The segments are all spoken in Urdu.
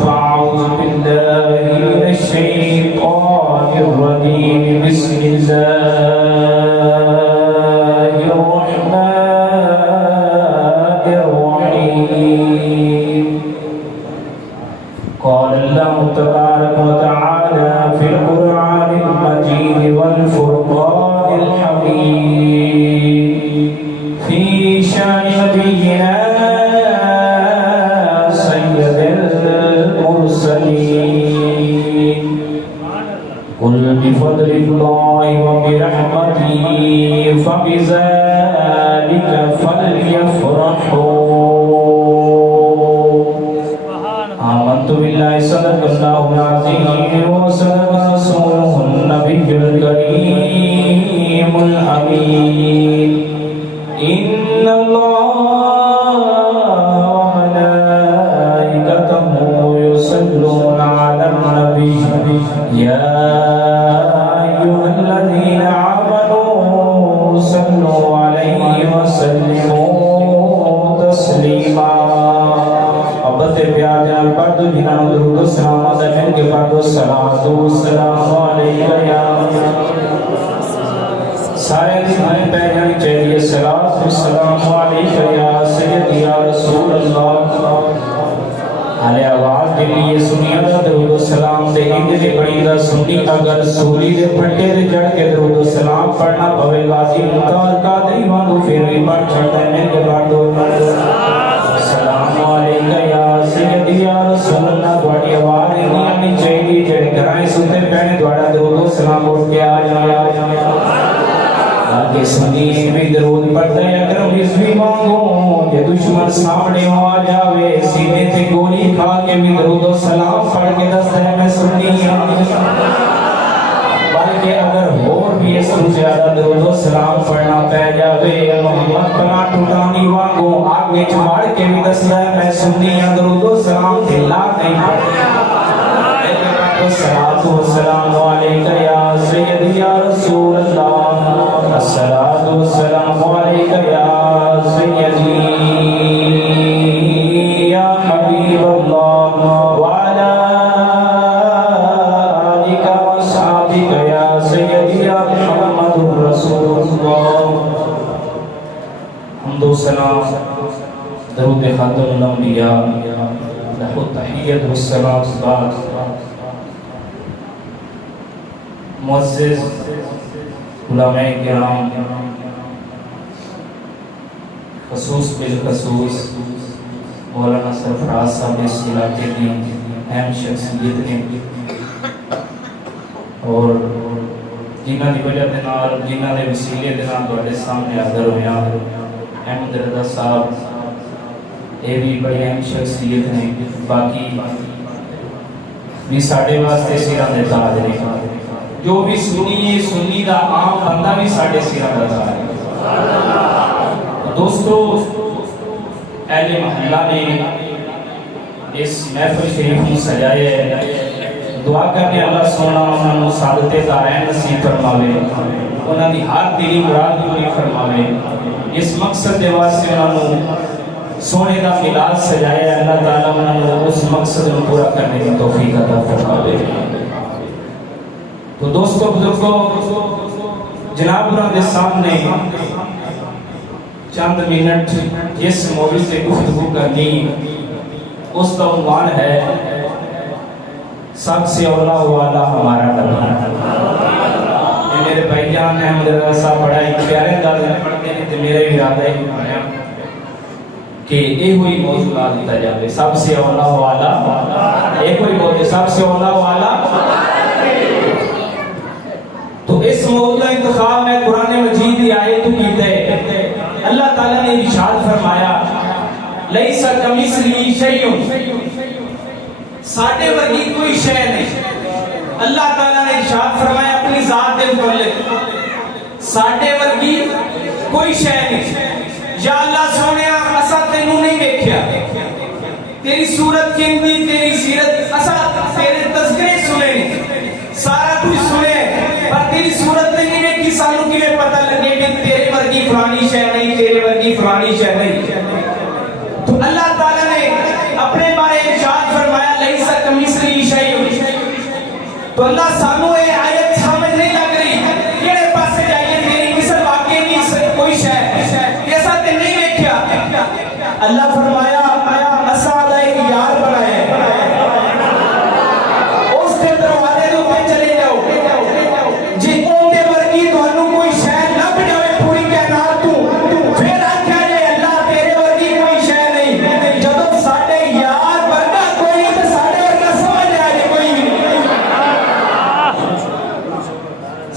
فأعوذ بالله من الشيطان الرجيم بسم الله الرحمن الرحيم قال الله تبارك وتعالى في القرآن المجيد والفرقان الحميد في شأن نبينا سيد المرسلين قل بفضل الله وبرحمته فبذلك فليفرحوا آمنت بالله صدق الله العظيم وصدق رسوله النبي الكريم الأمين إن الله وملائكته يصلون على النبي يا أيها الذين آمنوا صلوا عليه وسلموا تسليما ابتے پیار جناب پڑھ دو جنہوں درود و سلام آزمین کے پڑھ دو صلوات و سلام علیکہ یا سارے دن پہ جانی چاہیے صلوات و سلام علیکہ یا سید یا رسول اللہ علیہ آواز کے لیے سنیا دا درود و سلام دے ہندے بڑی دا سنی اگر سولی دے پھٹے دے جڑ کے درود و سلام پڑھنا پوے غازی مطار کا دیوانو پھر بھی پڑھ چھڑتا ہے میں کے پڑھ دو سلام علیکہ یا سیدی یا رسول اللہ دوڑی آواز نہیں آنی چاہیے جڑے گرائیں سنتے پہنے دوڑا درود و سلام اٹھ کے آ جائے آگے سنی بھی درود پڑھتا ہے اگر اس بھی مانگو یہ دشمن سامنے ہو آ جاوے سینے تے گولی کھا کے بھی درود و سلام پڑھ کے دست ہے میں سنی بلکہ اگر اور بھی اس کو زیادہ درود و سلام پڑھنا پہ جاوے محمد پناہ ٹوٹانی وانگو آگے چھوڑ کے بھی دست ہے میں سنی درود و سلام دلا نہیں پڑھنے الصلاۃ والسلام علیکہ یا سیدی یا رسول اللہ الصلاۃ والسلام علیکہ یا سیدی یا حبیب اللہ وعلی آلک وصحبک یا سیدی یا محمد رسول اللہ حمد و سلام درود خاتم الانبیاء لہ التحیت والسلام بعد معزز علماء کرام خصوص بالخصوص مولانا سرفراز صاحب اس علاقے کی اہم شخصیت نے اور جنہ دی وجہ دے نال جنہ دے وسیلے دے نال تواڈے سامنے حاضر ہویا احمد رضا صاحب یہ بھی بڑی اہم شخصیت نے باقی بھی ساڈے واسطے سراں دے تاج نے جو بھی سنی دا عام بندہ بھی ساڑھے سیرہ رضا ہے دوستو اہل محلہ نے اس محفل شریف کو سجائے دعا کرنے اللہ سونا انہوں سعادت دارین نصیب فرماوے انہوں نے ہر دلی مراد پوری فرماوے اس مقصد دے واسطے انہوں سونے دا میلاد سجائے اللہ تعالیٰ انہوں اس مقصد کو پورا کرنے کی توفیق عطا فرماوے تو دوستو بزرگوں جناب انہوں نے سامنے چند منٹ جس موضوع سے گفتگو کرنی اس کا عنوان ہے سب سے اولا والا ہمارا نبی میرے بھائی جان احمد رضا صاحب بڑا ایک پیارے انداز میں پڑھتے ہیں تو میرے ارادہ ہی بنایا کہ یہ ہوئی موضوع لا دیتا جائے سب سے اولا والا ایک ہوئی موضوع سب سے اولا والا تو اس موضوع انتخاب میں قرآن مجید کی آیت کیتے اللہ تعالیٰ نے ارشاد فرمایا لیس کمثلہ شیء ساڈے ورگی کوئی شے نہیں اللہ تعالیٰ نے ارشاد فرمایا اپنی ذات کے متعلق ساڈے ورگی کوئی شے نہیں یا اللہ سونیا اسا تینوں نہیں دیکھیا تیری صورت کیندی تیری سیرت اسا تیرے تذکرے سنے سارا کچھ سنے پر تیری صورت نہیں دیکھی سانوں کی پتہ لگے کہ تیرے ورگی فلانی شے نہیں تیرے ورگی فلانی شے نہیں تو اللہ تعالیٰ نے اپنے بارے ارشاد فرمایا لیس تو اللہ سانو یہ آیت سمجھ نہیں لگ رہی کہڑے پاسے جائیے تیری مثل واقعی نہیں کوئی شے ایسا تے نہیں دیکھیا اللہ فرمایا اساں دا ایک یار بنایا اس کے دروازے پہ چلے جاؤ جی اونتے ورگی تانوں کوئی شے لب جائے پوری کائنات تو پھر آکھیا جے اللہ تیرے ورگی کوئی شے نہیں جدوں ساڈے یار ورگا کوئی تے ساڈے ورگا سمجھ آ جے کوئی نہیں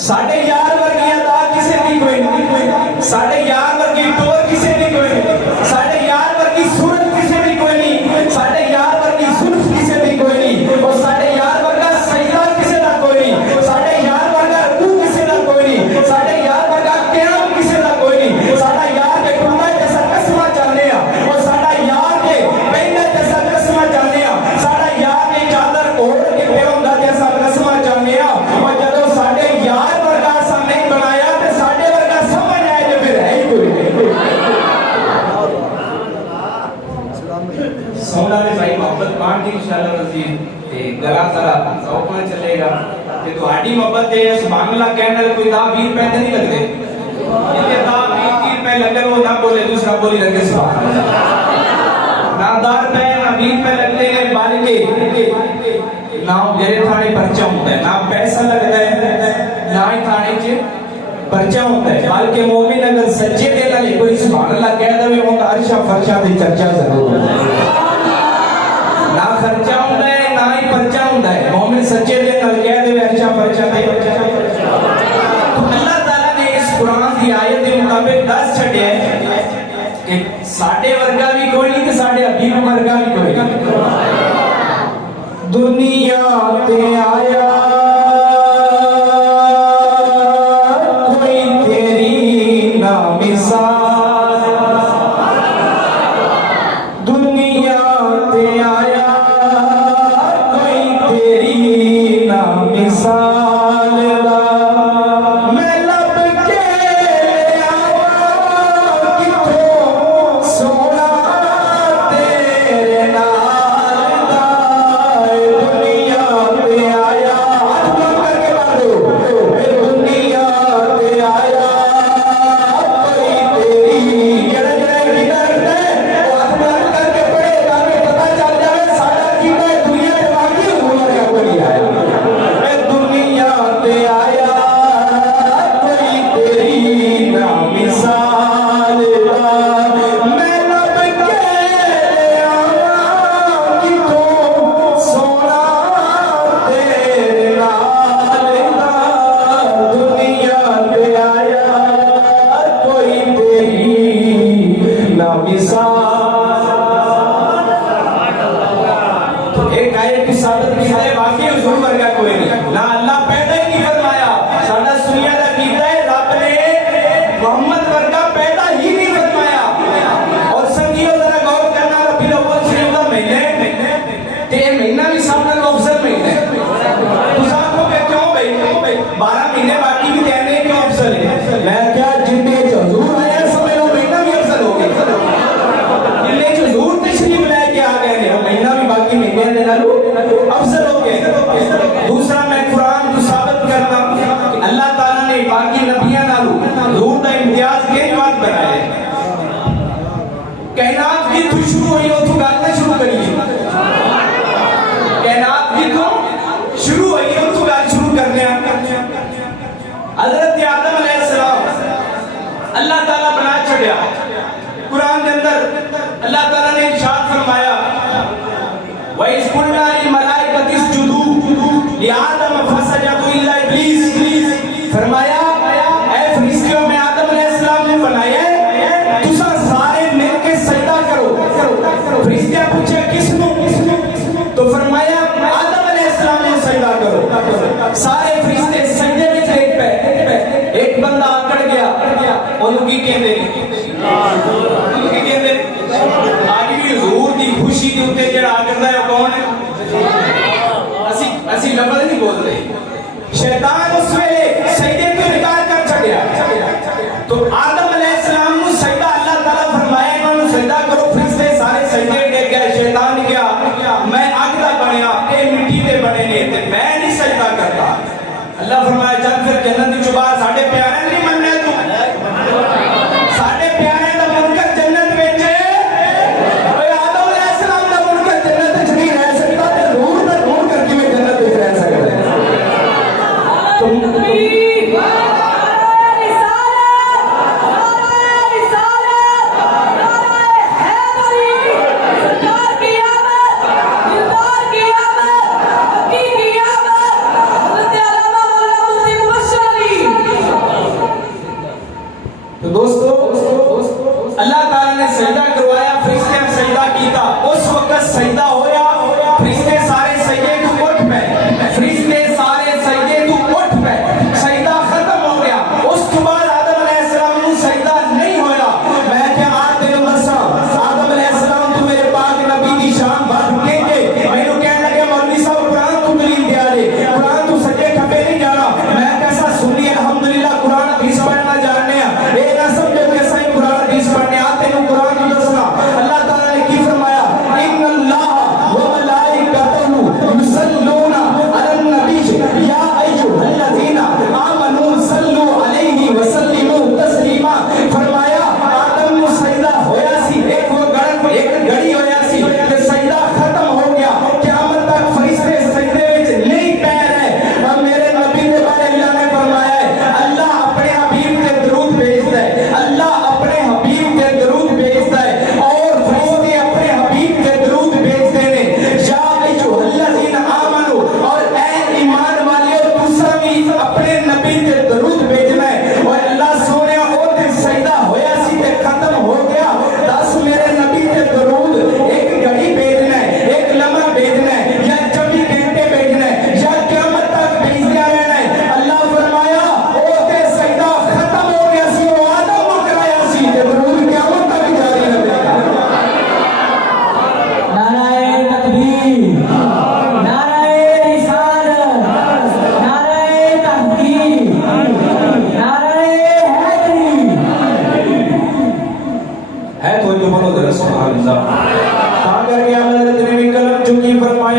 ساڈے یار ورگی ادا کسے دی کوئی نہیں ساڈے یار ورگی ٹور کسے دی کوئی نہیں ساڈے یار ورگی صورت کسے دی کوئی نہیں ساڈے یار ورگی زلف کسے دی کوئی نہیں اور ساڈے یار ورگا سجدہ کسے دا کوئی نہیں ساڈے یار ورگا رکوع کسے دا کوئی نہیں ساڈے یار ورگا قیام کسے دا کوئی نہیں ساڈا یار دے ٹوٹا جیسا قسمہ چلنے اور ساڈا یار دے پہندا جیسا قسمہ چلنے ساڈا یار دے چادر اوڑھ کے پیوندا جیسا قسمہ چلنے اور جدوں ساڈے یار ورگا سا نہیں بنایا تے ساڈے ورگا سمجھ آئے تے پھر ہے ہی کوئی سونا نے بھائی محبت مان دی انشاءاللہ نصیب تے گلا ذرا ذوق نہ چلے گا تے تہاڈی محبت تے سبحان اللہ کہنے والے کوئی 10 20 روپے نہیں لگدے جے 10 20 روپے لگن وہ نہ بولے دوسرا بولی لگے سبحان اللہ نہ 10 روپے نہ 20 روپے لگتے ہیں بلکہ نہ میرے تھانے پرچہ ہوتا ہے نہ پیسہ لگتا ہے نہ ہی تھانے چ پرچہ ہوتا ہے بلکہ مومن اگر سچے دل والے کوئی سبحان اللہ کہہ دے ہوندا عرشا فرشا تے چرچا ضرور نہ خرچہ ہوندا ہے نہ ہی پرچہ ہوندا ہے مومن سچے دل نال کہہ دے عرشا فرشا تے تو اللہ تعالی نے اس قرآن کی آیت کے مطابق دس چھڈیا ہے کہ ساڈے ورگا بھی کوئی نہیں تے ساڈے حبیب ورگا بھی کوئی نہیں دنیا تے آیا سارے فرشتے سجدے وچ ایک پہ ایک بندہ آکڑ گیا اونوں کی کہندے آج بھی حضور دی خوشی دے اوتے جڑا آکڑدا ہے کون ہے اسی لفظ نہیں بول رہے شیطان اس ویلے سجدے تو انکار کر چھڈیا تو آدم علیہ السلام نو سجدہ اللہ تعالی فرمایا انہاں نو سجدہ کرو فرشتے سارے سجدے ٹیک گئے شیطان کیا میں اگ دا بنیا اے مٹی دے بنے نے تے میں نہیں سجدہ کرتا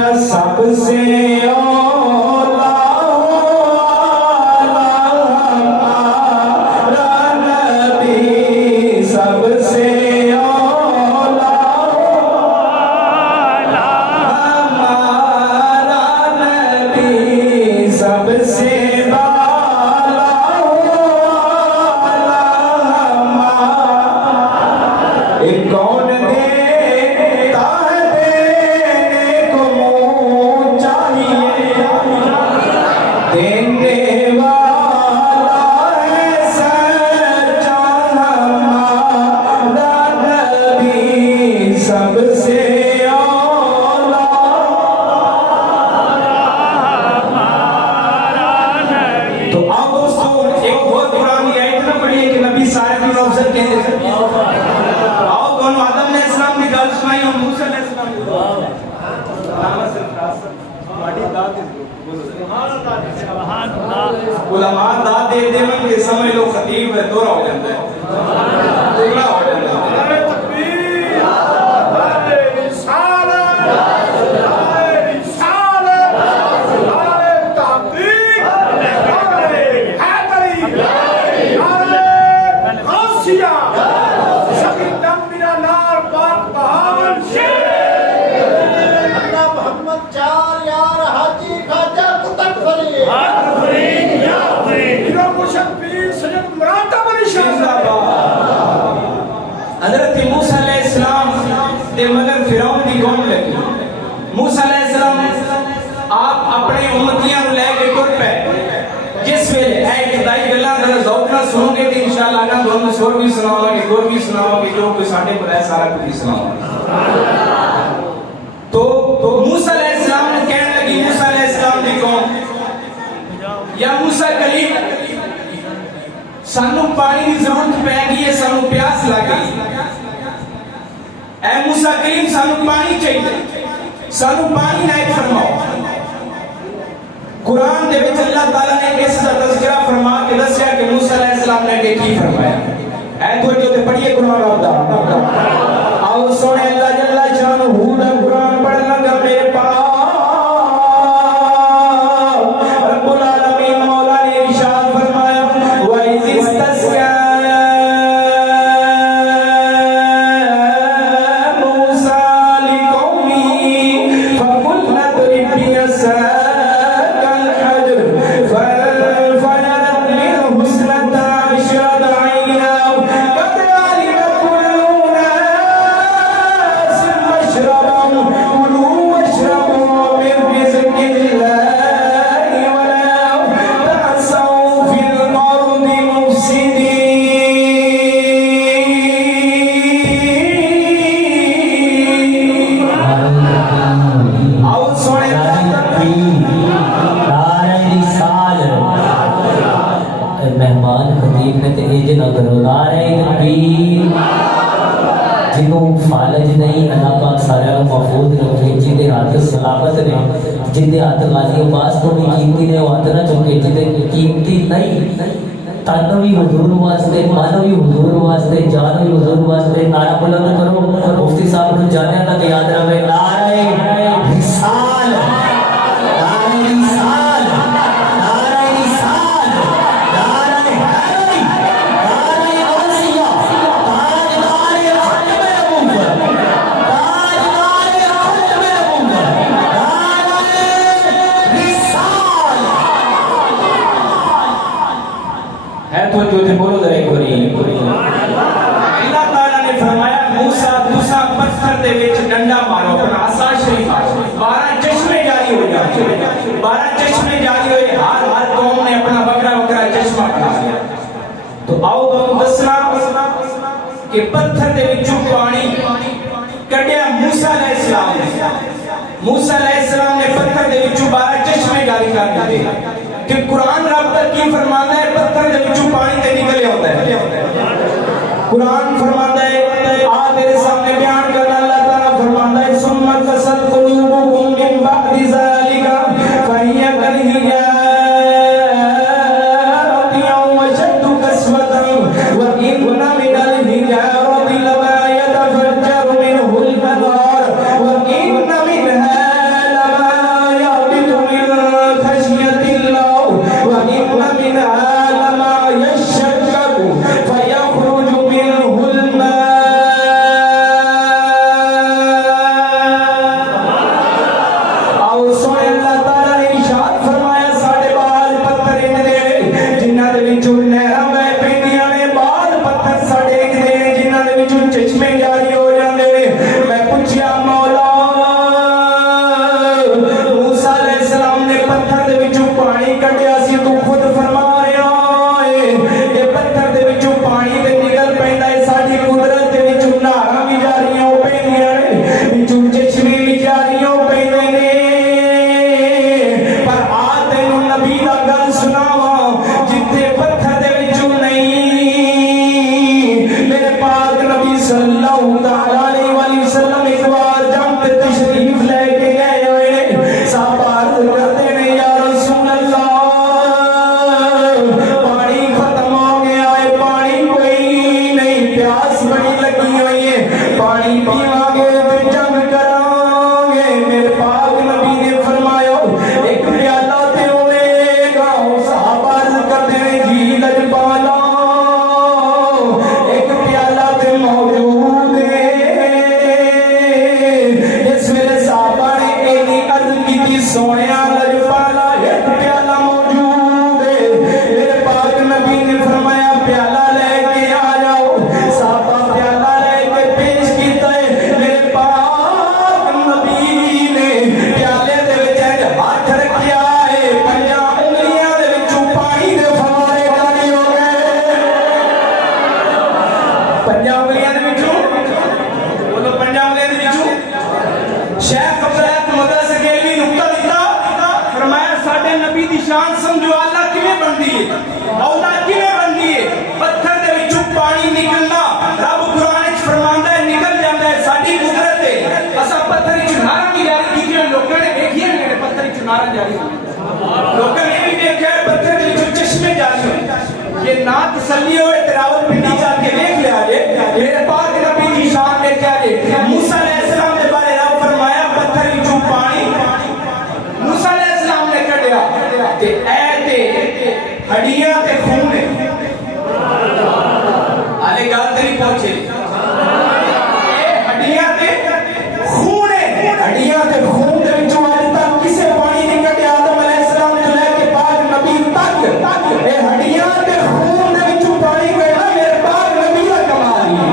سب سے اولا ہمارا نبی، سب سے اولا ہمارا نبی، سب سے بالا ایک کون دیتا ہے دینے کو منہ چاہیے، دینے والا ہے سچا ہمارا نبی، سب سے اولا تو آپ دوستوں ایک بہت پرانی آیت نہ پڑھیے کہ نبی سارے کی افضل کہتے ہیں۔ آؤ دونوں آدم علیہ السلام کی گل سنائی اور موسیٰ علیہ السلام کی علماء داد دے دے من کے سمجھ لو خطیب ہے دورہ ہو جاتا ہے، دورہ ہو جاتا ہے۔ حضرت موسیٰ علیہ السلام دے مگر فرعون دی قوم لگی۔ موسیٰ علیہ السلام آپ اپنے امتیاں لے کے ٹر پہ جس ویلے اے خدائی گلاں ذرا ذوق نہ سنو گے تے انشاءاللہ آگاں دونوں سور بھی سناواں گے، گور بھی سناواں گے، جو کوئی ساڈے کو ہے سارا کچھ سناواں گے۔ تو موسیٰ علیہ السلام نے کہنے لگی موسیٰ علیہ السلام دی قوم، یا موسیٰ کلیم سانو پانی کی ضرورت پہ گئی ہے، سانو پیاس لگی، اے موسیٰ کریم سانو پانی چاہیے، سانو پانی نائب فرماؤ۔ قرآن دے وچ اللہ تعالیٰ نے اس کا تذکرہ فرما کے دسیا کہ موسیٰ علیہ السلام نے کی فرمایا۔ اے تو جو تے پڑھیے قرآن رب دا، آؤ سونے اللہ جل شانہ دا قرآن پڑھ لگا میرے پاس۔ رب العالمین مولا نے ارشاد فرمایا وَإِذِ اسْتَسْقَىٰ مُوسَىٰ لِقَوْمِهِ فَقُلْنَا اضْرِب بِّعَصَاكَ الْحَجَرَ فَانفَجَرَتْ مِنْهُ اثْنَتَا عَشْرَةَ عَيْنًا قَدْ عَلِمَ كُلُّ أُنَاسٍ مَّشْرَبَهُمْ كُلُوا وَاشْرَبُوا مِن رِّزْقِ اللَّهِ وَلَا تَعْثَوْا فِي الْأَرْضِ مُفْسِدِينَ۔ آؤ سونے مہمان خطیب نے تے اج نہ کرو نعرہ تکبیر، جنوں فالج نہیں اللہ پاک سارے محفوظ رکھے، جن دے ہاتھ سلامت نے، جن دے ہاتھ غازی عباس تو بھی قیمتی نے وہ ہاتھ نہ چکے، جن دے قیمتی نہیں تنوی حضور واسطے، مانوی حضور واسطے، جانوی حضور واسطے نعرہ بلند کرو۔ مفتی صاحب کو جانے تک یاد رہے نعرہ رسال، نعرہ رسال، نعرہ رسال، نعرہ حیدری، نعرہ غوثیہ، تاجدار ختم نبوت، تاجدار ختم نبوت، نعرہ رسال۔ ہے تو جو تے بولو ذرا ایک باری۔ اللہ تعالیٰ نے فرمایا موسیٰ تسا پتھر دے وچ ڈنڈا مارو، اپنا عصا شریف مارو، 12 چشمے جاری ہو جائے، 12 چشمے جاری ہوئے، ہر قوم نے اپنا بکرا بکرا چشمہ بنا لیا۔ تو آؤ تمہیں دسنا کہ پتھر دے وچوں پانی کڈیا موسیٰ علیہ السلام نے، موسیٰ علیہ السلام نے پتھر دے وچوں 12 چشمے جاری کر دیتے کہ قرآن رب تک کی فرماتا ہے پتھر دے وچوں پانی تے نکلے ہوتا ہے۔ قرآن فرماتا ہے آ تیرے سامنے بیان کرنا، اللہ تعالیٰ فرماتا ہے ثم قست قلوبكم من بعد ذلك فهي كالحجارة أو أشد قسوة وإن من الحجارة لما يتفجر منه الأنهار وإن منها لما سونے لجپالا ایک پیالہ موجود ہے میرے پاک نبی نے فرمایا پیالہ لے کے آ جاؤ صحابہ پیالہ لے کے پیش کیتا ہے میرے پاک نبی نے پیالے دے وچ ہاتھ رکھیا ہے پنجاں انگلیاں دے وچوں پانی دے فوارے جاری ہو گئے پنجاں انگلیاں دے وچوں بولو پنجاں انگلیاں دے وچوں شیخ عبداللہ مدرس گیلوی نقطہ دیتا فرمایا ساڑھے نبی دی شان سمجھو اللہ کیویں بندی ہے اولاد کیویں بندی ہے پتھر دے وچوں پانی نکلنا رب قرآن وچ فرماندا ہے نکل جاندا ہے ساڈی قدرت ہے اساں پتھر وچ نہراں دی جاری کیتی لوکاں نے ویکھیا میرے پتھر وچ نہراں جاری لوکاں نے بھی دیکھیا پتھر دے وچوں چشمے جاری ہوئے یہ نہ تسلی ہوئے تراول پنڈی جا کے دیکھ لیا جے میرے پاک نبی دی شان دیکھیا جے موسیٰ علیہ السلام دے بارے رب فرمایا پتھر وچوں پانی موسیٰ علیہ السلام نے کڈیا تے اے تے ہڈیاں تے خون ہے آلے گل تے نہیں پہنچے اے ہڈیاں تے خون ہے ہڈیاں تے خون دے وچوں اج تک کسے پانی نہیں کڈیا آدم علیہ السلام تو لے کے پاک نبی تک اے ہڈیاں تے خون دے وچوں پانی کڈنا میرے پاک نبی دا کمال ہے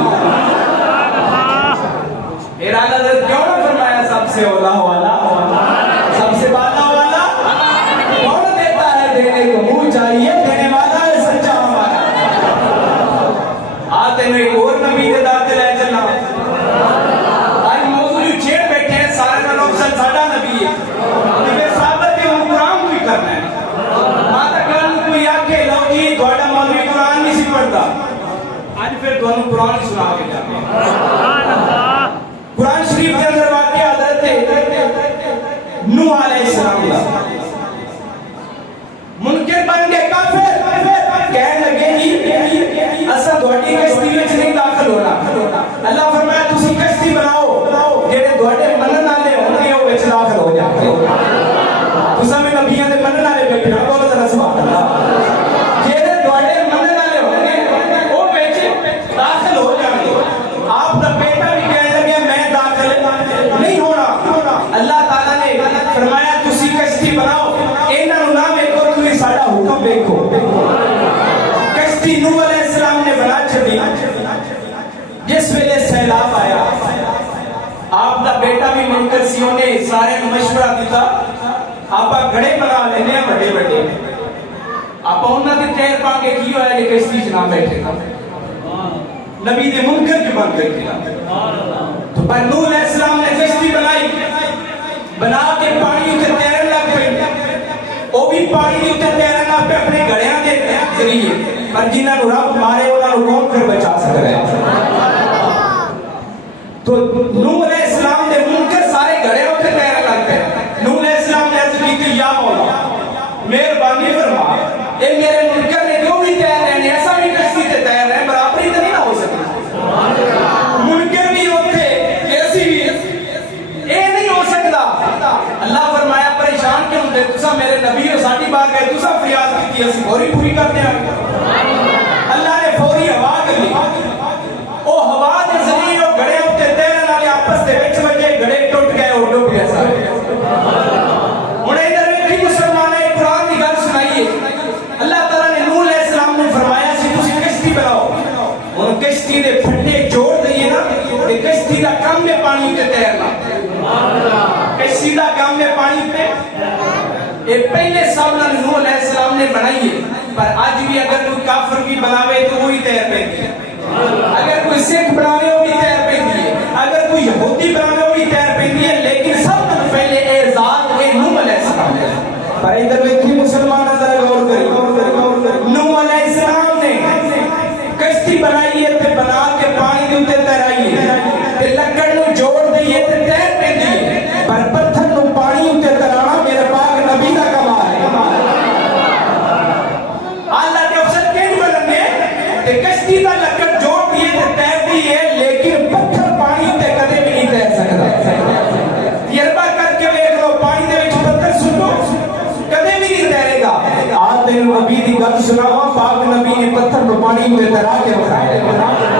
میرا نظر کیوں نہ فرمایا سب سے اولا والا سب سے بالا والا کون دیتا ہے دینے کو منہ چاہیے دینے والا ہے سچا ہمارا آتے میں ایک اور نبی دے داخل ہے چلنا آج موضوع چھیڑ بیٹھے ہیں سارے کا نفسل ساڑھا نبی ہے پھر ثابت ہے وہ قرآن کوئی کرنا ہے ماتا کرن کوئی آکے لو جی دوڑا مولوی قرآن نہیں سی پڑھتا آج پھر دونوں قرآن ہی سنا کے جاتے ہیں قرآن شریف کے اندر واقع حضرت نوح علیہ السلام منکر بن گئے کافر کہنے لگے جی اسا دوڑی کشتی وچ نہیں داخل ہونا اللہ فرمایا تسی کشتی بناؤ جڑے دوڑے منن والے ہون گے او وچ داخل ہو جاتے تساں میں نبیاں دے منن والے بیٹھے ہو بولو ذرا سبحان اللہ جڑے دوڑے منن والے ہون گے او وچ داخل ہو جاتے آپ دا بیٹا بھی کہنے لگے میں داخل نہیں ہونا اللہ تعالیٰ نے فرمایا تسی کشتی بناؤ انہاں نوں نہ ویکھو تسی ساڈا حکم ویکھو کشتی نوح علیہ السلام نے بنا چھڈی جس ویلے سیلاب آیا آپ دا بیٹا بھی منکر سی نے سارے مشورہ دیتا آپ گھڑے بنا لینے ہیں بڑے بڑے آپ انہاں دے تیر پا کے کی ہویا کہ کشتی چ نہ بیٹھے نبی دے منکر جو بن گئے تھے تو پر نوح علیہ السلام نے کشتی بنائی بنا کے پانی اتے تیرن لگ پہ وہ بھی پانی اتے تیرن لگ پہ اپنے گھڑیاں دے ذریعے پر جنہاں نو رب مارے انہاں نو کون پھر بچا سکتا ہے تو نوح علیہ السلام دے منکر سارے گھڑے اتے تیرن لگ پہ نوح علیہ السلام نے عرض کی یا مولا مہربانی فرما اے میرے منکر نے جو بھی تیر رہے ہیں ایسا بھی کشتی تے تیر رہے ہیں برابری تو نہیں نہ ہو سکتی منکر بھی ہوتے کیسی بھی اے نہیں ہو سکتا اللہ فرمایا پریشان کیوں دے تسا میرے نبی ہو ساڑھی بار گئے تسا فریاد کی تھی اسی فوری پوری کرنے آگے اللہ نے فوری ہوا کر لی او ہوا دے ذریعے او گھڑے ہوتے تیرے نالے آپس دے وچ وجے گھڑے ٹوٹ گئے اور ڈوب گئے سارے انہیں ادھر ویکھی مسلمان ہے قرآن کی گل سنائیے اللہ تعالیٰ نے نوح علیہ السلام نے فرمایا سی تسی کشتی بناؤ اور کشتی دے پھٹے جوڑ دئیے نا کہ کشتی دا کم میں پانی تے تیرنا کشتی دا کم میں پانی تے یہ پہلے سامنا نوح علیہ السلام نے بنائی ہے پر آج بھی اگر کوئی کافر بھی بناوے تو وہی تیر پہ گی اگر کوئی سکھ بناوے وہ بھی تیر پہ گی اگر کوئی یہودی بناوے وہ بھی تیر پہ گی لیکن سب سے پہلے اعزاز نوح علیہ السلام ہے پر ادھر ویکھی مسلمان نظر غور کری نوح علیہ السلام نے کشتی بنائی ہے تے بنا کے پانی دے اوپر تیرائی ہے تے لکڑ نو جوڑ دئیے تے تیر پہ دی پر پتھر نو پانی اوپر ترانا میرے پاک نبی دا کمال ہے اللہ کے افسر کیوں بننے تے کشتی دا لکڑ جوڑ دیے تے تیر دیے لیکن پتھر پانی اوپر کدے بھی نہیں تیر سکتا تجربہ کر کے دیکھ لو پانی دے وچ پتھر سٹو کدے بھی نہیں تیرے گا آج تینو نبی دی گل سناواں پاک نبی نے پتھر نو پانی میں تیرا کے بتایا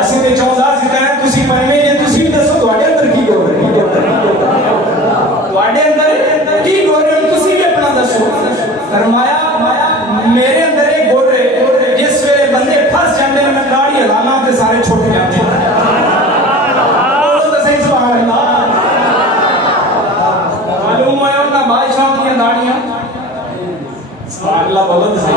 ਅਸੀਂ ਤੇ ਚਾਹੁੰਦਾ ਸੀ ਕਹਿਣਾ ਤੁਸੀਂ ਮੰਨਵੇਂ ਜੇ ਤੁਸੀਂ ਵੀ ਦੱਸੋ ਤੁਹਾਡੇ ਅੰਦਰ ਕੀ ਗੋਰੇ ਤੁਹਾਡੇ ਅੰਦਰ ਕੀ ਗੋਰੇ ਤੁਸੀਂ ਵੀ ਆਪਣਾ ਦੱਸੋ ਫਰਮਾਇਆ ਮੇਰੇ ਅੰਦਰ ਇਹ ਗੋਰੇ ਜਿਸ ਵੇਲੇ ਬੰਦੇ ਫਸ ਜਾਂਦੇ ਨੇ ਮੈਂ ਦਾੜੀ ਹਲਾਣਾ ਤੇ ਸਾਰੇ ਛੁੱਟ ਜਾਂਦੇ ਨੇ ਉਹ ਤਾਂ ਸਹੀ ਸੁਭਾਨ ਅੱਲਾਹ ਮਾਲੂਮ ਹੈ ਉਹਨਾਂ ਬਾਦਸ਼ਾਹ ਦੀਆਂ ਦਾੜੀਆਂ ਸੁਭਾਨ ਅੱਲਾਹ ਬਹੁਤ ਸਹੀ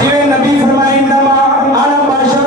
ਜਿਵੇਂ ਨਬੀ ਫਰਮਾਏ ਨਮਾ ਅਨਾ ਬਸ਼ਰ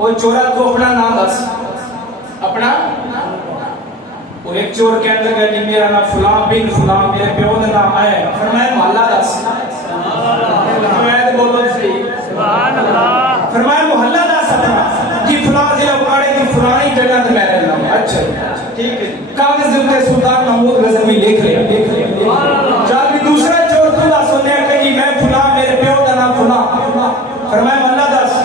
وہ چورا کو اپنا نام دس اپنا وہ ایک چور کہنے لگا جی میرا نام فلاں بن فلاں میرے پیو کا نام ہے فرمایا محلہ دس فرمایا بولو صحیح فرمایا محلہ دس اپنا جی فلاں ضلع اکاڑے کی فلانی جگہ تے میں رہنا ہوں اچھا ٹھیک ہے کاغذ دے سلطان محمود غزنوی لکھ لیا چل بھی دوسرا چور تو دس ہونے کہ جی میں فلاں میرے پیو کا نام فلاں فرمایا محلہ دس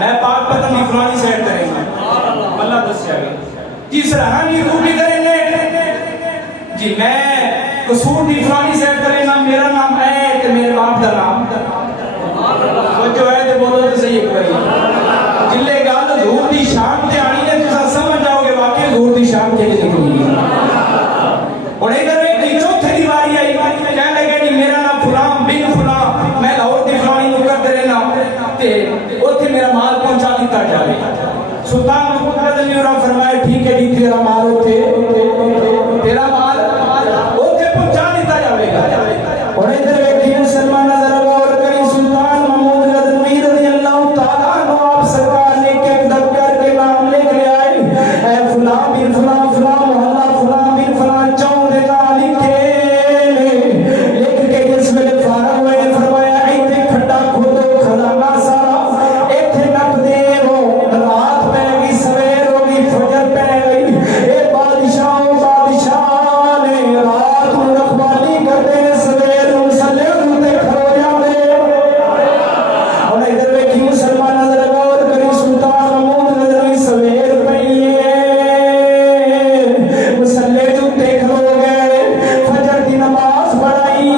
میں پاک پتن کی فلانی سائڈ تے رہنا محلہ دس جائے تیسرا ہاں جی تو بھی کریں جی میں قصور دی فلانی سائڈ تے رہنا میرا نام ہے تے میرے باپ دا نام وہ جو ہے تے بولو تے صحیح ایک باری جلے گل حضور دی شان تے آنی ہے تساں سمجھ جاؤ گے واقعی حضور دی شان کے نکلی ہے اور ادھر ایک چوتھے دی باری آئی کہنے لگے جی میرا نام فلاں بن فلاں میں لاہور دی فلانی نکر تے رہنا تے اوتھے میرا مال پہنچا دیتا جائے سلطان محمود غزنوی نے فرمایا ٹھیک ہے جی تیرا مال تیرا مال اوتھے پہنچا دیتا جائے گا اور ادھر ایک مسلمان نظر غور کریں سلطان محمود غزنوی رضی اللہ تعالیٰ عنہ آپ سرکار نے ایک دب کر کے نام لکھ لے آئے اے فلاں بن فلاں فلاں محلہ فلاں بن فلاں چون دے نام لکھے لکھ کے جس ویلے فارغ ہوئے نے فرمایا ایتھے کھڈا کھودو خزانہ سارا ایتھے نپ دے وہ رات پہ گئی سویر ہو گئی فجر پہ گئی اے بادشاہ نے رات کو رکھوالی کرتے ہیں سویر مسلے ہوتے کھڑو جاتے اور ادھر ویکھی مسلمان نظر غور کری سلطان محمود غزنوی سویر پئیے مسلے ہوتے کھڑو گئے فجر دی نماز پڑھائی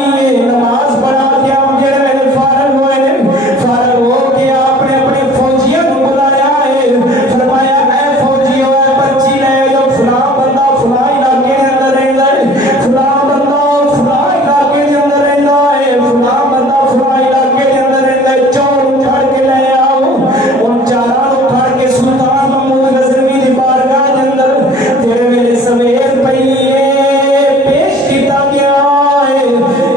نماز پڑھا کے آپ جڑے میں فارغ ہوئے فارغ ہو کے آپ نے اپنے فوجیوں کو بلایا ہے فرمایا اے فوجیوں اے پرچی لے جو فلاں بندہ فلاں علاقے کے اندر رہتا ہے فلاں بندہ فلاں علاقے کے اندر رہتا ہے فلاں بندہ فلاں علاقے کے اندر رہتا ہے چور اٹھا کے لے آؤ ان چاراں اٹھا کے سلطان محمود غزنوی دی بارگاہ کے اندر تیرے ویلے سویر پئیے پیش کیتا گیا ہے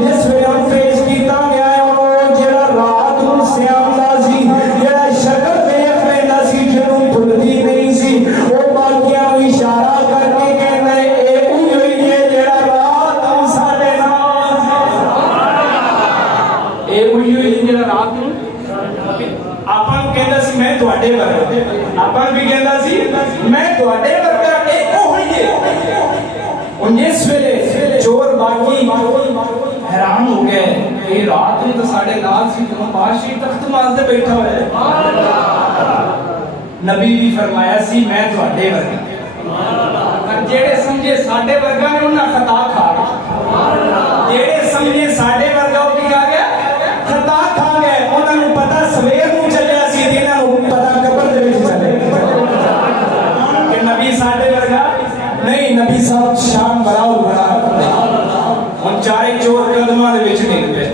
جس ویلے ہم پیش کیتا گیا ہے وہ جڑا رات نوں سیاںدا سی جڑا شکل دیکھ لیندا سی جنوں بھلدی نہیں سی وہ باقیاں نوں اشارہ کر کے کہندا ہے اے اوہی ہے جڑا رات نوں ساڈے نال اے اوہی ہے جڑا رات نوں آپاں نوں کہندا سی میں تواڈے ورگا آپاں بھی کہندا سی میں تواڈے ورگا اے اوہی ہے ان جس ویلے چور باقی حیران ہو گئے یہ رات میں تو ساڑھے نال سی جنہوں بادشاہ تخت مال دے بیٹھا ہوئے نبی بھی فرمایا سی میں تواڈے ورگا جیڑے سمجھے ساڈے ورگا نے انہاں خطا کھا گیا جیڑے سمجھے ساڈے ورگا وہ کی کھا گیا خطا کھا گئے انہاں نوں پتہ سویر نوں چلیا سی انہاں نوں پتہ قبر دے وچ چلے کہ نبی ساڈے ورگا نہیں نبی صاحب شان بڑا ان چارے چور قدماں دے وچ ڈگ پے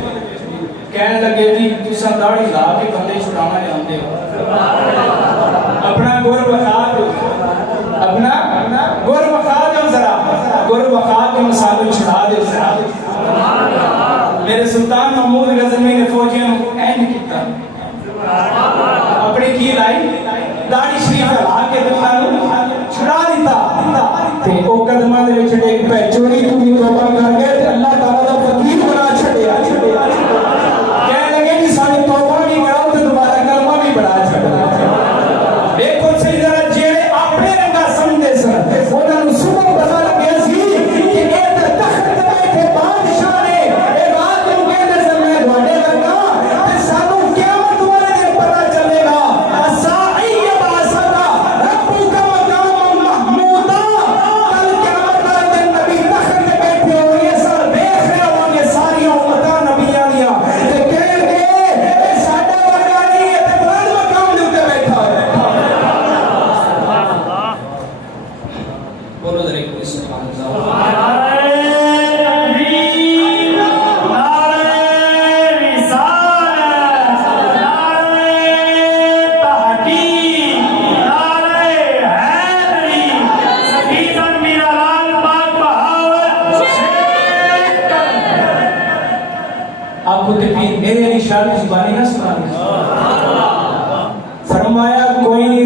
کہنے لگے جی تساں داڑھی لا کے بندے چھڑانا جاندے ہو اپنا گور بخا دو اپنا گور بخا دو ذرا گور بخا کے مسالے چھڑا دو ذرا میرے سلطان محمود غزنوی نے فوجیاں کو اینڈ کیتا اپنی کی لائی داڑھی شریف لا کے دنوں چھڑا دیتا تے او قدماں دے وچ ڈگ پے چوری تو بھی توبہ کر گئے تے اللہ تعالی دا فقیر بنا چھڈیا کہنے لگے کہ ساری توبہ بھی کرو تے دوبارہ کلمہ بھی بڑھا چھڈو دیکھو صحیح ذرا جڑے اپنے رنگا سمجھدے سن انہاں نوں صبح پتہ لگیا سی کہ اے تے تخت تے بیٹھے بادشاہ نے اے رات نوں کہندے سن میں تواڈے ورگا تے سانوں قیامت والے دن پتہ چلے گا اسائی باسا ربو کا مقام محمودا کل قیامت والے دن نبی تخت تے بیٹھے ہو یہ سر دیکھ رہے ہوں گے ساری امتاں نبیاں دیاں تے کہیں گے اے ساڈے ورگا نہیں ہے تے بلند مقام دے اوتے بیٹھا ہے بولو ذرا ایک سبحان اللہ آپ کو میرے اشارے زبانی نہ سنا فرمایا کوئی